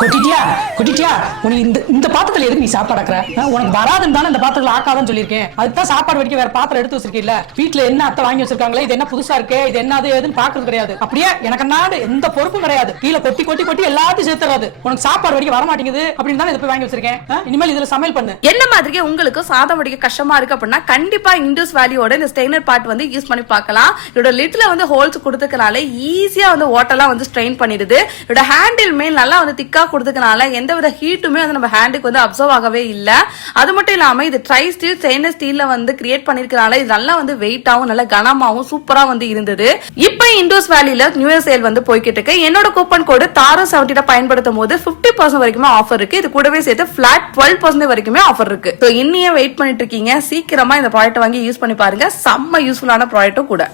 கொட்டிட்டியா கொட்டிட்டியா உனக்கு இந்த பாத்திரத்துல எதுக்கு நீ சாப்பாடு ஆக்குற? உனக்கு வராதுன்னு தானே இந்த பாத்திரத்துல ஆக்காதன்னு சொல்லியிருக்கேன். அதுதான் சாப்பாடு வரைக்கும் வேற பாத்திரம் எடுத்து வச்சிருக்கீல்ல. வீட்டுல என்ன அத்தை வாங்கி வச்சிருக்காங்களே, இது என்ன புதுசா இருக்கு, இது என்ன அது எதுன்னு பாக்குறது கிடையாது. அப்படியே எனக்கு நாடு எந்த பொறுப்பும் கிடையாது. கீழே கொட்டி கொட்டி கொட்டி எல்லாத்தையும் சேர்த்துறாது. உனக்கு சாப்பாடு வரைக்கும் வர மாட்டேங்குது அப்படின்னு தான் இதை போய் வாங்கி வச்சிருக்கேன். இனிமேல் இதுல சமையல் பண்ணு. என்ன மாதிரி உங்களுக்கு சாதம் வடிக்க கஷ்டமா இருக்கு அப்படின்னா கண்டிப்பா இண்டஸ் வேல்யூவோட இந்த ஸ்ட்ரெயினர் பார்ட் வந்து யூஸ் பண்ணி பார்க்கலாம். இதோட லிட்ல வந்து ஹோல்ஸ் கொடுத்துக்கனால ஈஸியா வந்து வாட்டர்லாம் வந்து ஸ்ட்ரெயின் பண்ணிடுது. இதோட ஹேண்டில் மேல் நல்லா வந்து திக்கா கொடுத்துக்கனால எந்தவித ஹீட்டுமே வந்து நம்ம ஹேண்டுக்கு வந்து அப்சர்வ் ஆகவே இல்ல. அது மட்டும் இல்லாம இது ட்ரை ஸ்டீல் ஸ்டெயின்லெஸ் ஸ்டீல்ல வந்து கிரியேட் பண்ணிருக்கனால இது நல்லா வந்து வெயிட்டாவும் நல்ல கனமாவும் சூப்பரா வந்து இருந்தது. இப்ப இண்டோஸ் வேலியில நியூ இயர் சேல் வந்து போய்கிட்டு இருக்கு. என்னோட கூப்பன் கோடு TARO70 பயன்படுத்தும் போது 50% வரைக்குமே ஆஃபர் இருக்கு. இது கூடவே சேர்த்து பிளாட் 12% வரைக்குமே ஆஃபர் இருக்கு. இன்னும் வெயிட் பண்ணிட்டு இருக்கீங்க, சீக்கிரமா இந்த ப்ராடக்ட் வாங்கி யூஸ் பண்ணி பாருங்க. செம்ம யூஸ்ஃபுல்லான ப்ராடக்ட்டும் கூட.